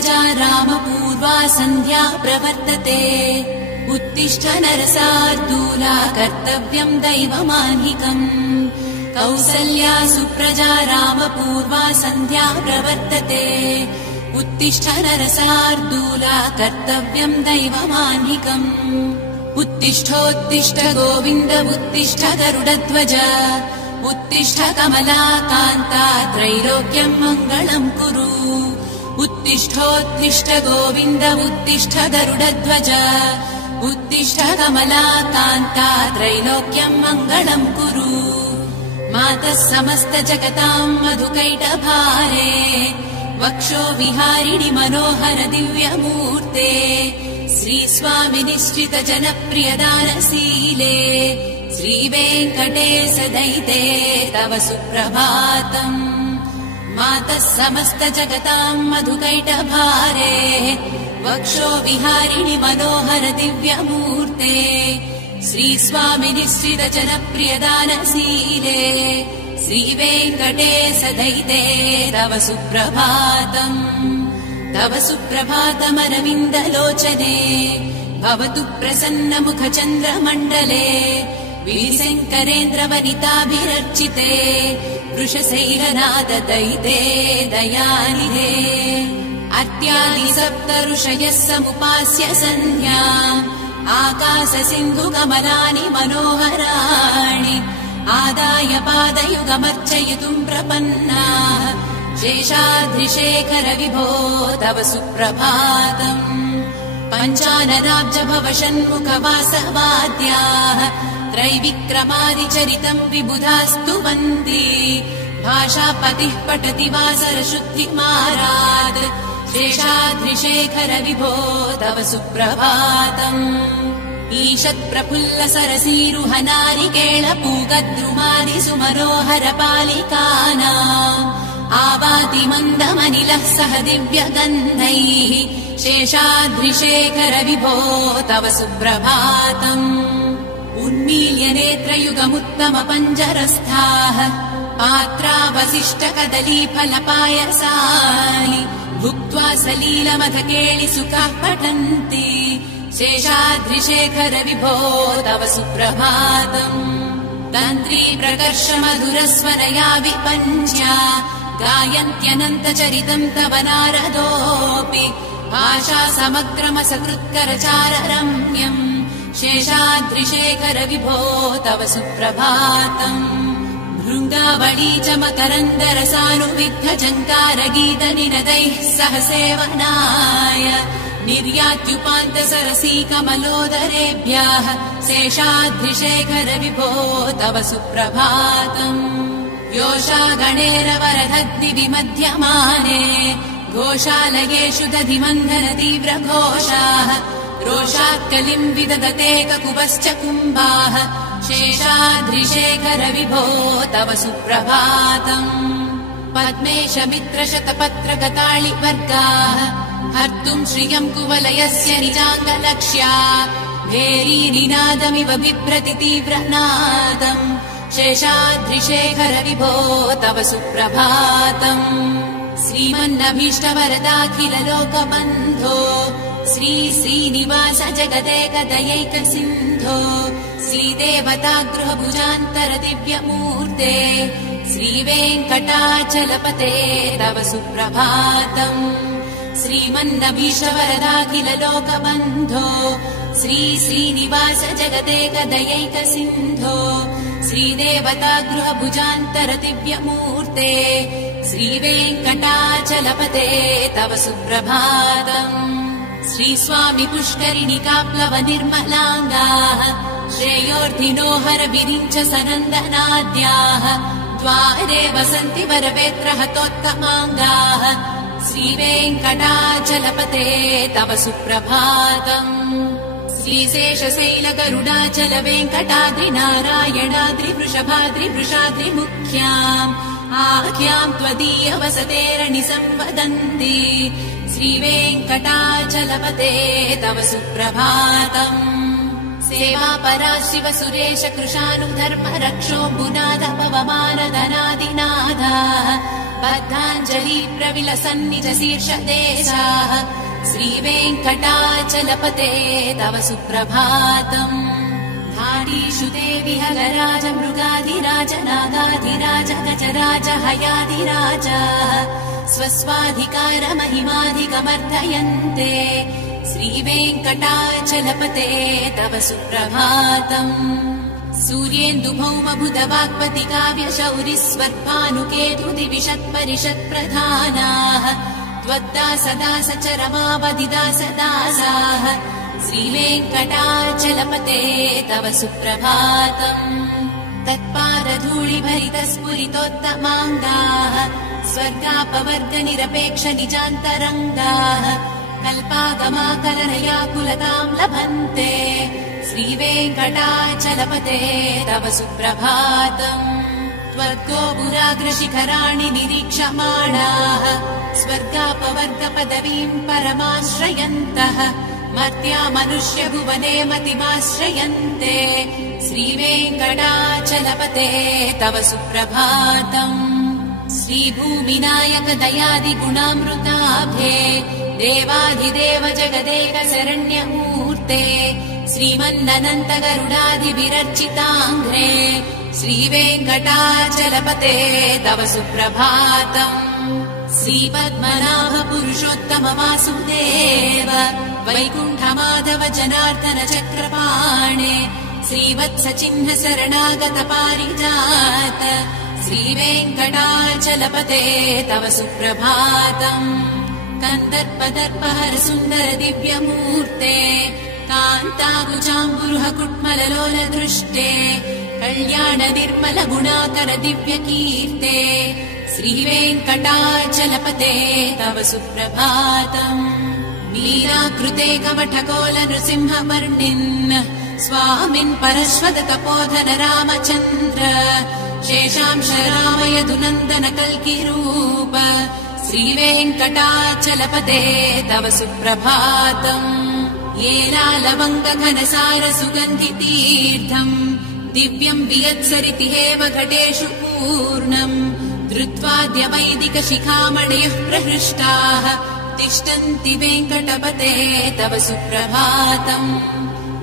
सुप्रजा रामपूर्वा सन्ध्या प्रवर्तते उत्तिष्ठ नरसार्दूला कर्तव्यम् दैवमाह्निकम् कौसल्या सुप्रजा रामपूर्वा सन्ध्या प्रवर्तते उत्तिष्ठ नरसार्दूला कर्तव्यम् दैवमाह्निकम् उत्तिष्ठोत्तिष्ठ गोविन्द उत्तिष्ठ गरुडध्वज उत्तिष्ठ कमलाकान्ता त्रैलोक्यम् मङ्गलम् कुरु उत्तिष्ठोत्तिष्ठ गोविन्द उत्तिष्ठ गरुडध्वज उत्तिष्ठ कमलाकान्ता त्रैलोक्यम् मङ्गलम् कुरु मातः समस्त जगताम् मधुकैटभारे वक्षो विहारिणि मनोहर दिव्यमूर्ते श्रीस्वामि निश्चित जनप्रियदानशीले श्रीवेङ्कटेश दयिते तव सुप्रभातम् मातः समस्त जगताम् मधुकैटभारे वक्षो विहारिणि मनोहर दिव्यमूर्ते श्रीस्वामि निश्चित जनप्रियदानशीले श्रीवेङ्कटेश दयिते तव सुप्रभातम् तव सुप्रभातमरविन्दलोचने भवतु प्रसन्न मुख चन्द्रमण्डले विशङ्करेन्द्रवनिताभिरर्चिते वृषशैलनाद दयिते दयानिधे अर्त्यादि सप्त ऋषयः समुपास्य सन्ध्याम् आकाश सिन्धु कमलानि मनोहराणि आदाय पादयुगमर्चयितुम् प्रपन्नाः शेषाद्रिशेखर विभो तव सुप्रभातम् पञ्चाननाब्ज भव षण्मुखवासवाद्याः त्रैविक्रमादिचरितम् विबुधास्तु वन्ति भाषापतिः पठति वासरशुद्धिमारात् शेषाद्रिशेखर विभो तव सुप्रभातम् ईषत्प्रफुल्ल सरसीरुहनारिकेळपूगद्रुमादि सुमनोहर पालिकानाम् आवाति मन्दमनिलः सह दिव्यगन्धैः शेषाद्रिशेखर विभो तव सुप्रभातम् उन्मील्य नेत्रयुगमुत्तम पञ्जरस्थाः पात्रावशिष्ट कदलीफलपायसानि भुक्त्वा सलीलमधकेळि सुखाः पठन्ति शेषाद्रिशेखर विभो तव सुप्रभातम् तन्त्री प्रकर्ष मधुरस्वनया विपञ्च्या गायन्त्यनन्तचरितम् तव नारदोऽपि भाषा समग्रमसकृत्करचार रम्यम् शेषाद्रिशेखर विभो तव सुप्रभातम् भृङ्गावळी च मकरन्दरसानुविद्ध जङ्कारगीत निनदैः सह सेवनाय निर्यात्युपान्त सरसी कमलोदरेभ्यः शेषाद्रिशेखर विभो तव सुप्रभातम् योषा गणेरवरदग्नि विमध्यमाने घोषालयेषु दधिमन्थन तीव्र घोषाः रोषात्कलिम् विदधते ककुभश्च कुम्भाः शेषाद्रिशेखर विभो तव सुप्रभातम् पद्मेश मित्र शतपत्रगताळिवर्गाः हर्तुम् श्रियम् कुवलयस्य निजाङ्गलक्ष्या भेरीनिनादमिव बिभ्रति तीव्रनादम् शेषाद्रिशेखर विभो तव सुप्रभातम् श्रीमन्नभीष्टवरदाखिल लोकबन्धो श्री श्रीनिवास जगदेक दयैक सिन्धो श्रीदेवतागृहभुजान्तर दिव्यमूर्ते श्रीवेङ्कटाचलपते तव सुप्रभातम् श्रीमन्नभीष्टवरदाखिल लोकबन्धो श्री श्रीनिवास जगदेक दयैक सिन्धो श्रीदेवतागृहभुजान्तर दिव्यमूर्ते श्रीवेङ्कटाचलपते तव सुप्रभातम् श्रीस्वामि पुष्करिणिकाप्लव निर्मलाङ्गाः श्रेयोर्धिनो हर विरिञ्च सनन्दनाद्याः द्वारे वसन्ति वरवेत्रहतोत्तमाङ्गाः श्रीवेङ्कटाचलपते तव सुप्रभातम् श्रीशेषशैलगरुडाचल वेङ्कटाद्रिनारायणाद्रि वृषभाद्रि वृषाद्रिमुख्याम् आख्याम् त्वदीय वसतेरणि संवदन्ति श्रीवेङ्कटाचलपते तव सुप्रभातम् सेवापरा शिव सुरेश कृशानुधर्म रक्षोऽम्बुनाद पवमानधनादिनाथः बद्धाञ्जलि प्रविलसन्निज शीर्षदेशाः श्रीवेङ्कटाचलपते तव सुप्रभातम् धारीषु ते विहलराज मृगाधिराज नागाधिराज गजराज हयाधिराजाः स्वस्वाधिकार महिमाधिकमर्दयन्ते श्रीवेङ्कटाचलपते तव सुप्रभातम् सूर्येन्दुभौमभुतवाक्पति काव्यशौरिस्वर्भानुकेतुदिविशत्परिषत्प्रधानाः त्वद्दासदासचरमावधिदासदासाः श्रीवेङ्कटाचलपते तव सुप्रभातम् तत्पादधूलिभरितस्फुरितोत्तमाङ्गाः स्वर्गापवर्गनिरपेक्ष निजान्तरङ्गाः कल्पागमाकलनयाकुलताम् लभन्ते श्रीवेङ्कटाचलपते तव सुप्रभातम् त्वद्गोपुराग्रशिखराणि निरीक्षमाणाः स्वर्गापवर्गपदवीम् परमाश्रयन्तः मर्त्या मनुष्यभुवने मतिमाश्रयन्ते श्रीवेङ्कटाचलपते तव सुप्रभातम् श्रीभूमिनायक दयादिगुणामृताभे देवाधिदेव जगदेक शरण्यमूर्ते श्रीमन्ननन्त गरुडाधिविरर्चिताङ्घ्रे श्रीवेङ्कटाचलपते तव सुप्रभातम् श्रीपद्मनाभ पुरुषोत्तम वासुदेव वैकुण्ठमाधव जनार्दन चक्रपाणे श्रीवत्स चिह्न शरणागत पारिजात श्रीवेङ्कटाचलपते तव सुप्रभातम् कन्दर्पदर्पहर सुन्दर दिव्यमूर्ते कान्ताकुजाम्बुरुह कुट्मललोल दृष्टे कल्याण निर्मल गुणाकर दिव्यकीर्ते श्रीवेङ्कटाचलपते तव सुप्रभातम् मीराकृते कवठकोल नृसिंहवर्णिन् स्वामिन् परश्वत तपोधन रामचन्द्र शेषांश रामयदुनन्दन कल्किरूप श्रीवेङ्कटाचलपते तव सुप्रभातम् येलालवङ्ग घनसार सुगन्धितीर्थम् दिव्यम् वियत्सरिति एव घटेषु पूर्णम् धृत्वाद्य वैदिक शिखामणयः प्रहृष्टाः तिष्ठन्ति वेङ्कटपते तव सुप्रभातम्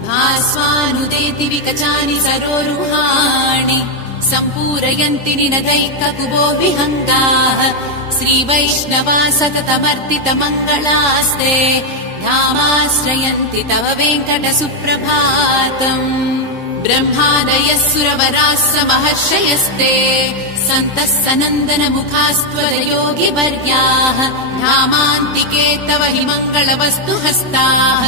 भास्वानुदेति विकचानि सरोरुहाणि सम्पूरयन्ति निनदैककुबो विहङ्गाः श्रीवैष्णवा सततमर्तित मङ्गलास्ते धामाश्रयन्ति तव वेङ्कट सुप्रभातम् ब्रह्मादयः सुरवराः समहर्षयस्ते सन्तः सनन्दन मुखास्त्वरयोगिवर्याः धामान्तिके तव हि मङ्गलवस्तु हस्ताः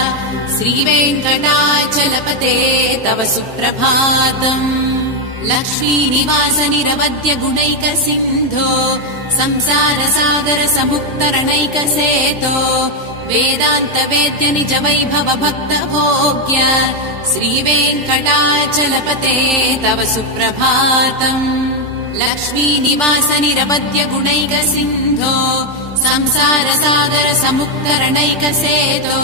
श्रीवेङ्कटाचलपते तव सुप्रभातम् लक्ष्मीनिवास निरवद्य गुणैक सिन्धो संसार सागर समुत्तरणैक सेतो वेदान्त वेद्य निज वैभव भक्त भोग्य श्रीवेङ्कटाचलपते तव सुप्रभातम् लक्ष्मीनिवास निरवद्य गुणैक सिन्धो संसार सागर समुत्तरणैक सेतो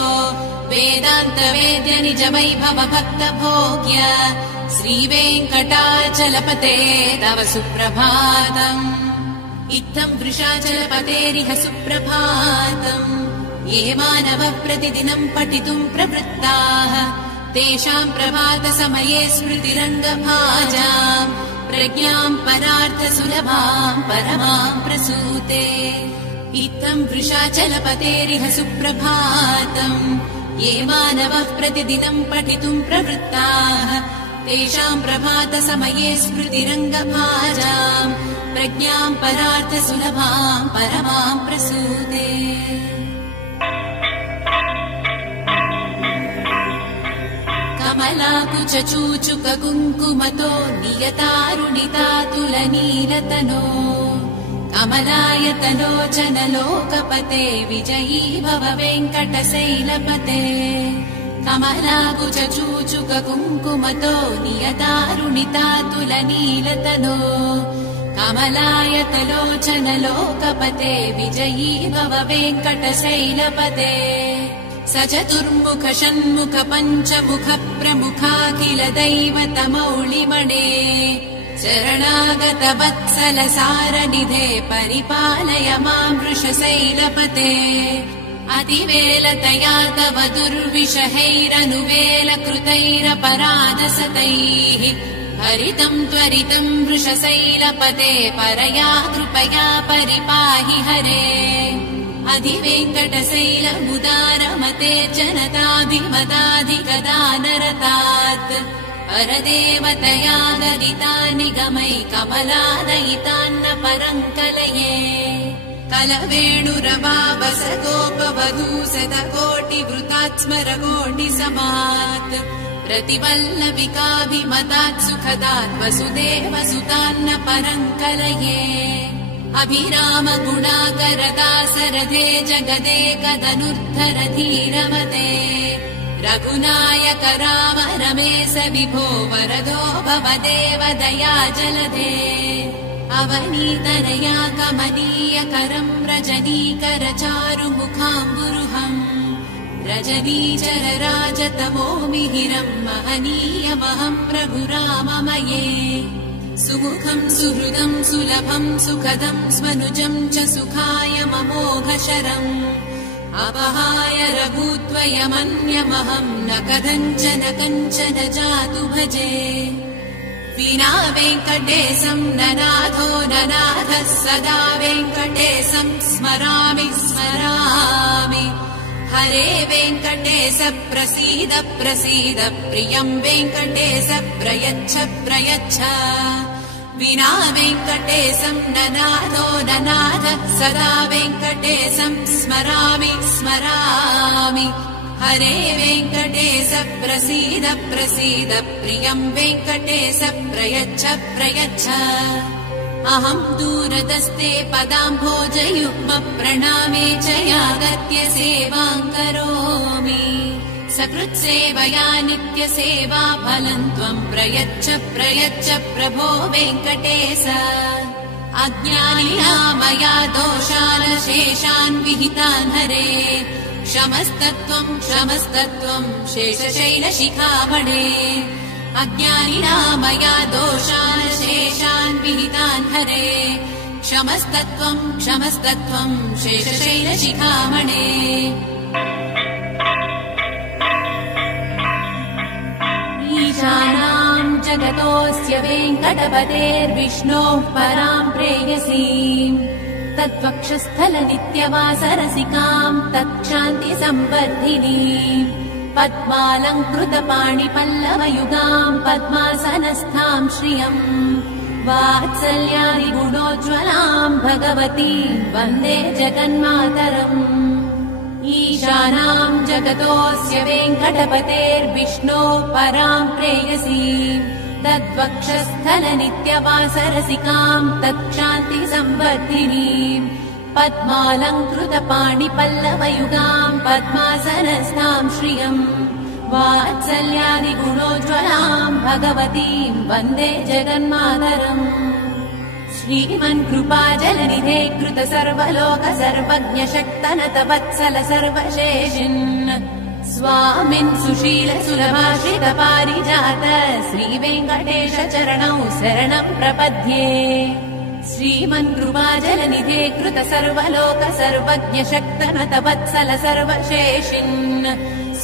वेदान्त वेद्य निज वैभव भक्त भोग्य श्रीवेङ्कटाचलपते तव सुप्रभातम् इत्थम् वृषाचलपतेरिह सुप्रभातम् ये मानवः प्रतिदिनम् पठितुम् प्रवृत्ताः तेषाम् प्रभात समये स्मृतिरङ्गभाजाम् प्रज्ञाम् परार्थ सुलभाम् परमाम् प्रसूते इत्थम् वृषाचलपतेरिह सुप्रभातम् ये मानवः प्रतिदिनम् पठितुम् प्रवृत्ताः तेषाम् प्रभात समये स्मृतिरङ्गभाजाम् प्रज्ञाम् परार्थ सुलभाम् परमाम् प्रसूते कमलाकुचूचुक कुङ्कुमतो नियतारुणितातुलनीलतनो कमलायतनो जनलोकपते विजयी भव वेङ्कटशैलपते कमलाकुचूचुक कुङ्कुमतो नियतारुणितातुलनीलतनो कमलायतलोचनलोकपते विजयी भव वेङ्कटशैलपते स चतुर्मुख षण्मुख पञ्चमुख प्रमुखाखिल दैवतमौलिमणे शरणागत वत्सल सारनिधे परिपालय मां वृषशैलपते अतिवेलतया तव दुर्विषहैरनुवेल कृतैरपराधसतैः हरितं त्वरितं वृषशैलपते परया कृपया परिपाहि हरे अधिवेङ्कटशैलमुदारमते जनताभिमदाधिगदानरतात् परदेवतया गदितानि गमै कमलादयितान्न परङ्कलये कलवेणुरवावस गोपवधूशतकोटिवृतात् स्मरकोटिसमात् प्रतिवल्लविकाभिमतात् सुखदात् वसुदेवसुतान्न परङ्कलये अभिराम गुणाकरदासरथे जगदेकदनुद्धर धीरमते रघुनायक राम रमेश विभो वरदो भवदेव दया जलधे अवनीतनया कमनीयकरं रजनीकर चारुमुखाम्बुरुहम् रजनीचर राजतमो मिहिरं महनीयमहं रघुराममये सुमुखं सुहृदं सुलभं सुखदं स्वनुजं च सुखाय ममोघशरम् अपहाय रघुत्वयमन्यमहं न कथञ्चन कञ्चन जातु भजे विना वेङ्कटेशं ननाथो ननाथः सदा वेङ्कटेशं स्मरामि स्मरामि हरे वेङ्कटेश प्रसीद प्रसीद प्रियं वेङ्कटेश प्रयच्छ प्रयच्छ विना वेङ्कटेशं ननाथो ननाथः सदा वेङ्कटेशं स्मरामि स्मरामि हरे वेङ्कटेश प्रसीद प्रसीद प्रियं वेङ्कटेश प्रयच्छ प्रयच्छ अहं दूरदस्ते पदाम्भोजयुग्म प्रणामे च यागत्य सेवां करोमि सकृत्सेवया नित्यसेवा फलं त्वं प्रयच्छ प्रयच्छ प्रभो वेङ्कटेश अज्ञानिना मया दोषान् शेषान् विहितान् हरे क्षमस्तत्त्वं क्षमस्तत्त्वं शेषशैलशिखामणे अज्ञानिना मया दोषान् शेषान् विहितान् हरे क्षमस्तत्त्वं क्षमस्तत्त्वं शेषशैलशिखामणे ईशानां जगतोऽस्य वेङ्कटपतेर्विष्णोः परां प्रेयसीम् तद्वक्षस्थलनित्यवासरसिकाम् तत्क्षान्तिसम्वर्धिनीम् पद्मालङ्कृतपाणिपल्लवयुगाम् पद्मासनस्थाम् श्रियम् वात्सल्यादिगुणोज्ज्वलाम् भगवतीम् वन्दे जगन्मातरम् ईशानाम् जगतोऽस्य वेङ्कटपतेर्विष्णोः पराम् प्रेयसीम् तद्वक्षस्थलनित्यवासरसिकाम् तत्क्षान्तिसम्वर्धिनीम् पद्मालङ्कृतपाणिपल्लवयुगाम् पद्मासनस्थाम् श्रियम् वात्सल्यादिगुणोज्ज्वलाम् भगवतीम् वन्दे जगन्मातरम् श्रीमन्कृपाजलनिधे कृत सर्वलोक सर्वज्ञ शक्तनत वत्सल सर्वशेषिन् स्वामिन् सुशील सुलभाश्रित पारिजात श्रीवेङ्कटेश चरणौ शरणं प्रपद्ये श्रीमन्कृपाजलनिधे कृत सर्वलोक सर्वज्ञ शक्तनत वत्सल सर्वशेषिन्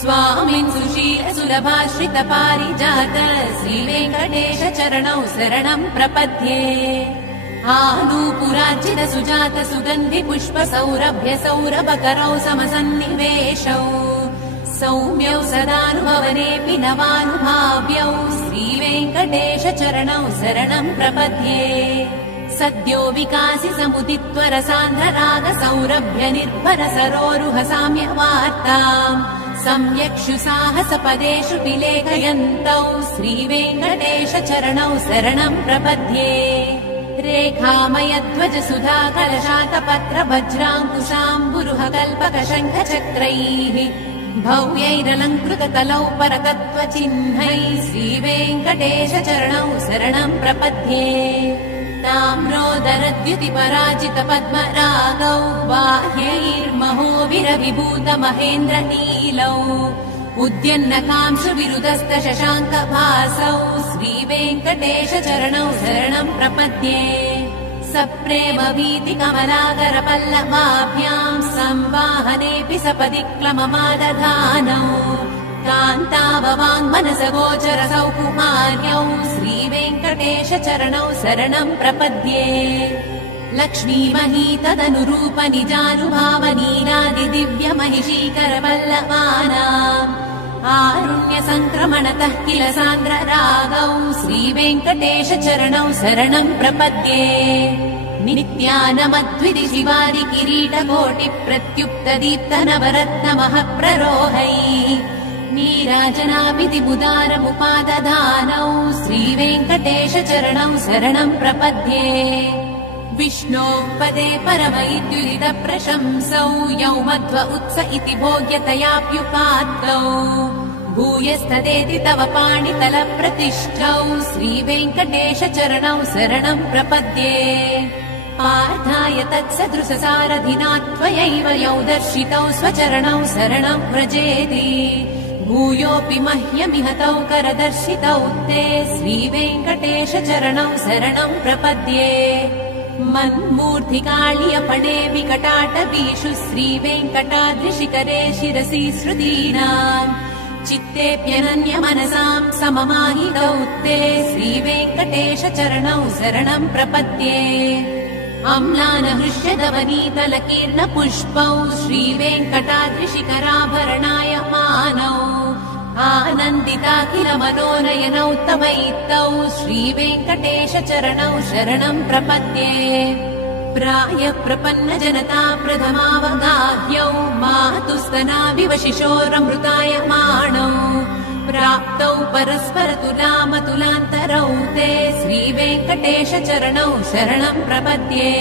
स्वामिन् सुशील सुलभाश्रित पारिजात श्रीवेङ्कटेश चरणौ शरणं प्रपद्ये आनूपुरार्चित सुजात सुगन्धि पुष्प सौरभ्य सौरभकरौ समसन्निवेशौ सौम्यौ सदानुभवनेऽपि नवानुभाव्यौ श्रीवेङ्कटेश चरणौ शरणं प्रपद्ये सद्यो विकासि समुदित्वर सान्द्र राग सौरभ्य निर्भर सरोरुह साम्यवार्ताम् सम्यक्षु साहस पदेषु विलेखयन्तौ श्रीवेङ्कटेश चरणौ शरणं प्रपद्ये रेखामयध्वज सुधा कलशातपत्र वज्राङ्कुशाम्बुरुह कल्पक शङ्ख चक्रैः भव्यैरलङ्कृत तलौ परतत्त्वचिह्नैः श्रीवेङ्कटेश चरणौ शरणं प्रपद्ये ताम्रोदरद्युतिपराजित पद्मरागौ बाह्यैर्महोभिरविभूत महेन्द्रनीलौ उद्यन्नकांशुविरुदस्त शशाङ्कभासौ श्रीवेङ्कटेश चरणौ शरणम् प्रपद्ये सप्रेमवीति कमलाकर पल्लवाभ्याम् संवाहनेऽपि सपदि क्लममादधानौ कान्ताववाङ्मनस गोचर सौकुमार्यौ श्रीवेङ्कटेश चरणौ शरणम् प्रपद्ये लक्ष्मीमही तदनुरूप निजानुभावनीलादि दिव्य महिषीकर पल्लवानाम् आरुण्य सङ्क्रमणतः किल सान्द्र रागौ श्रीवेङ्कटेश चरणौ शरणम् प्रपद्ये नित्यानमद्विधि शिवारि किरीटकोटि प्रत्युक्त दीप्त नवरत्नमः प्ररोहै नीराजनाभिधि मुदारमुपादधानौ श्रीवेङ्कटेश चरणौ शरणम् प्रपद्ये विष्णोः पदे परमैद्युदित प्रशंसौ यौ मध्व उत्स इति भोग्यतयाप्युपात्तौ भूयस्तदेति तव पाणितल प्रतिष्ठौ श्रीवेङ्कटेश चरणौ शरणम् प्रपद्ये पार्थाय तत्सदृशसारथिना त्वयैव यौ दर्शितौ स्वचरणौ शरणम् व्रजेति भूयोऽपि मह्यमिहतौ करदर्शितौ ते श्रीवेङ्कटेश चरणौ शरणम् प्रपद्ये मन्मूर्तिकाळ्यपणे विकटाटवीषु श्रीवेङ्कटाद्रिशिखरे शिरसि श्रुतीनाम् चित्तेऽप्यनन्यमनसाम् सममाहितौ ते श्रीवेङ्कटेश चरणौ शरणम् प्रपद्ये अम्लानहृष्यदवनीतलकीर्णपुष्पौ श्रीवेङ्कटाद्रिशिखराभरणाय मानौ आनन्दिताखिल मनोनयनौ तमैतौ श्रीवेङ्कटेश चरणौ शरणम् प्रपद्ये प्रायः प्रपन्न जनता प्रथमावगाह्यौ मातुस्तनाविव शिशोरमृताय माणौ प्राप्तौ परस्पर तुलामतुलान्तरौ ते श्रीवेङ्कटेश चरणौ शरणम् प्रपद्ये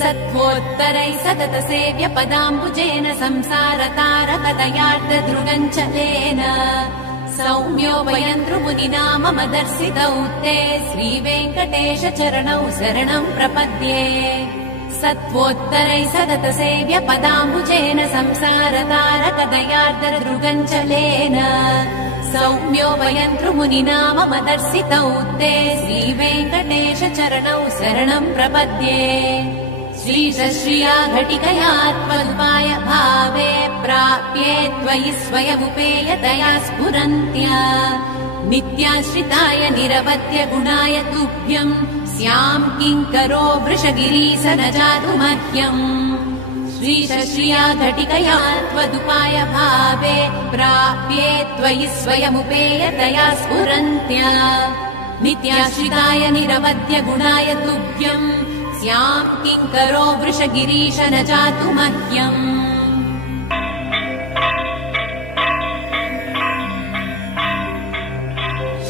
सत्त्वोत्तरैः सतत सेव्य पदाम्बुजेन संसारतारकतयार्ददृगञ्चलेन सौम्योपयन्तृमुनिना मम दर्शितौ ते श्रीवेङ्कटेश चरणौ शरणम् प्रपद्ये सत्त्वोत्तरैः सतत सेव्य पदाम्बुजेन संसारतारकतयार्ददृगञ्चलेन सौम्योपयन्तृमुनिना मम दर्शितौ ते श्रीवेङ्कटेश चरणौ शरणम् प्रपद्ये श्रीशश्रिया घटिकया त्वदुपाय भावे प्राप्ये त्वयि स्वयमुपेयतया स्फुरन्त्या नित्याश्रिताय निरवध्य गुणाय तुभ्यम् स्याम् किङ्करो वृषगिरीश न जातु मह्यम् श्रीशश्रिया घटिकया त्वदुपाय भावे प्राप्ये त्वयि स्वयमुपेयतया स्फुरन्त्या नित्याश्रिताय निरवध्य गुणाय तुभ्यम् स्याम् किङ्करो वृषगिरीश न जातु मह्यम्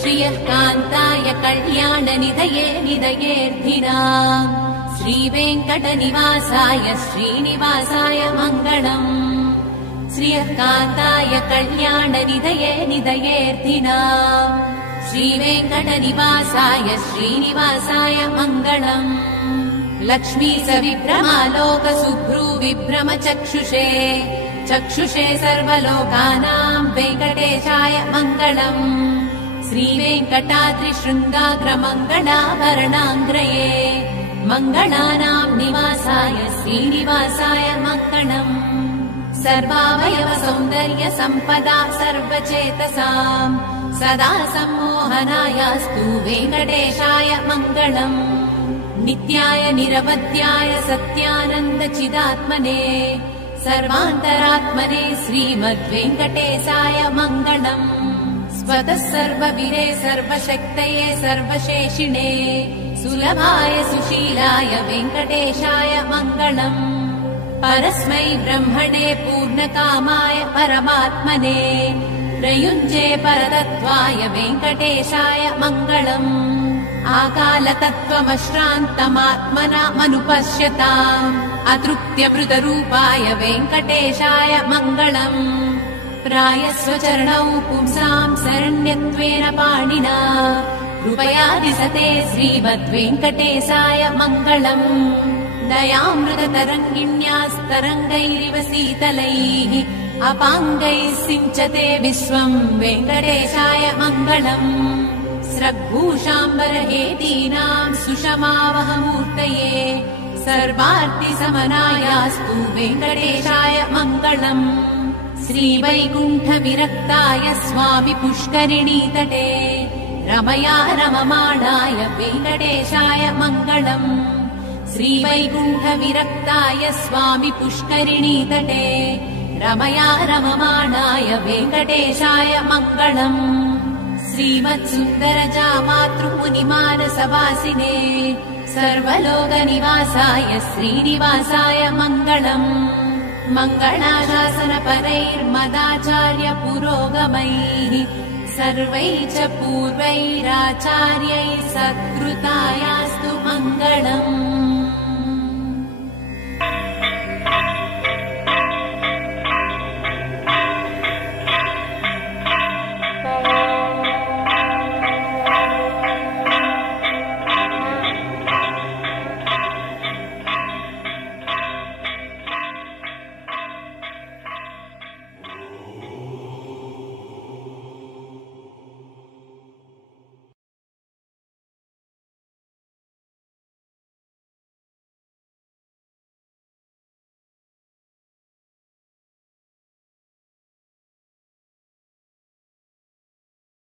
श्रियः कान्ताय कल्याणनिधये निधयेऽर्थिनाम् श्रीवेङ्कटनिवासाय श्रीनिवासाय मङ्गलम् श्रियः कान्ताय कल्याणनिधये निधयेऽर्थिनाम् श्रीवेङ्कटनिवासाय श्रीनिवासाय मङ्गलम् लक्ष्मी स विभ्रमालोक सुभ्रू विभ्रम चक्षुषे चक्षुषे सर्वलोकानाम् वेङ्कटेशाय मङ्गलम् श्रीवेङ्कटाद्रिशृङ्गाग्रमङ्गलाभरणाङ्ग्रये मङ्गलानाम् निवासाय श्रीनिवासाय मङ्गलम् सर्वावयव सौन्दर्य सम्पदा सर्वचेतसाम् सदा सम्मोहनायास्तु वेङ्कटेशाय मङ्गलम् नित्याय निरवध्याय सत्यानन्द चिदात्मने सर्वान्तरात्मने श्रीमद्वेङ्कटेशाय मङ्गलम् स्वतः सर्ववीरे सर्वशक्तये सर्वशेषिणे सुलभाय सुशीलाय वेङ्कटेशाय मङ्गलम् परस्मै ब्रह्मणे पूर्णकामाय परमात्मने प्रयुञ्जे परतत्त्वाय वेङ्कटेशाय मङ्गलम् आकालतत्त्वमश्रान्तमात्मनामनुपश्यताम् अतृप्त्यमृतरूपाय वेङ्कटेशाय मङ्गलम् प्रायः स्वचरणौ पुंसाम् शरण्यत्वेन पाणिना कृपया दिसते श्रीमद्वेङ्कटेशाय मङ्गलम् दयामृततरङ्गिण्यास्तरङ्गैरिव शीतलैः अपाङ्गैः सिञ्चते विश्वम् वेङ्कटेशाय मङ्गलम् स्रग्भूषाम्बरहेतीनाम् सुषमावहमूर्तये सर्वार्थिसमनायास्तु वेङ्कटेशाय मङ्गलम् श्रीवैकुण्ठविरक्ताय स्वामि पुष्करिणीतटे रमया रममाणाय वेङ्कटेशाय मङ्गलम् श्रीवैकुण्ठविरक्ताय स्वामि पुष्करिणीतटे रमया रममाणाय वेङ्कटेशाय मङ्गलम् श्रीमत्सुन्दरजामातृमुनिमानसवासिने सर्वलोकनिवासाय श्रीनिवासाय मङ्गलम् मङ्गलाशासनपरैर्मदाचार्य पुरोगमैः सर्वैः च पूर्वैराचार्यैः सत्कृतायास्तु मङ्गलम्।